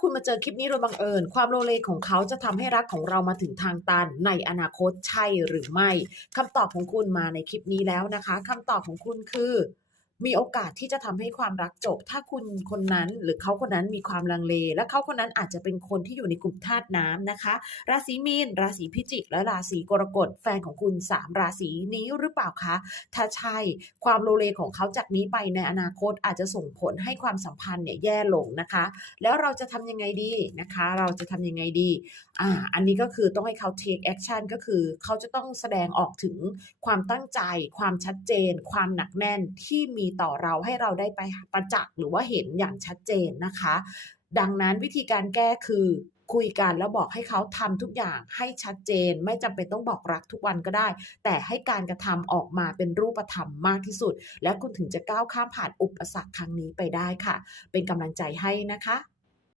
คุณมาเจอคลิปนี้โดยบังเอิญ ความโลเลของเขาจะทำให้รักของเรามาถึงทางตันในอนาคตใช่หรือไม่คำตอบของคุณมาในคลิปนี้แล้วนะคะคำตอบของคุณคือ มีโอกาสที่จะทำให้ความรักจบ ถ้าคุณคนนั้นหรือเขาคนนั้นมีความลังเล และเขาคนนั้นอาจจะเป็นคนที่อยู่ในกลุ่มธาตุน้ำนะคะ ราศีมีน ราศีพิจิก และราศีกรกฎแฟนของคุณ 3 ราศีนี้หรือเปล่าคะ ถ้าใช่ความโลเลของเขาจากนี้ไปในอนาคตอาจจะส่งผลให้ความสัมพันธ์เนี่ยแย่ลงนะคะ แล้วเราจะทำยังไงดีนะคะ เราจะทำยังไงดีอ่าอันนี้ก็คือต้องให้เขา take action ก็คือเขาจะต้องแสดงออกถึงความตั้งใจ ความชัดเจน ความหนักแน่นที่มีต่อเราให้เราได้ไปประจักษ์หรือว่าเห็นอย่างชัดเจนนะคะ ดังนั้นวิธีการแก้คือคุยกันแล้วบอกให้เขาทำทุกอย่างให้ชัดเจน ไม่จำเป็นต้องบอกรักทุกวันก็ได้ แต่ให้การกระทำออกมาเป็นรูปธรรมมากที่สุด และคุณถึงจะก้าวข้ามผ่านอุปสรรคครั้งนี้ไปได้ค่ะ เป็นกำลังใจให้นะคะ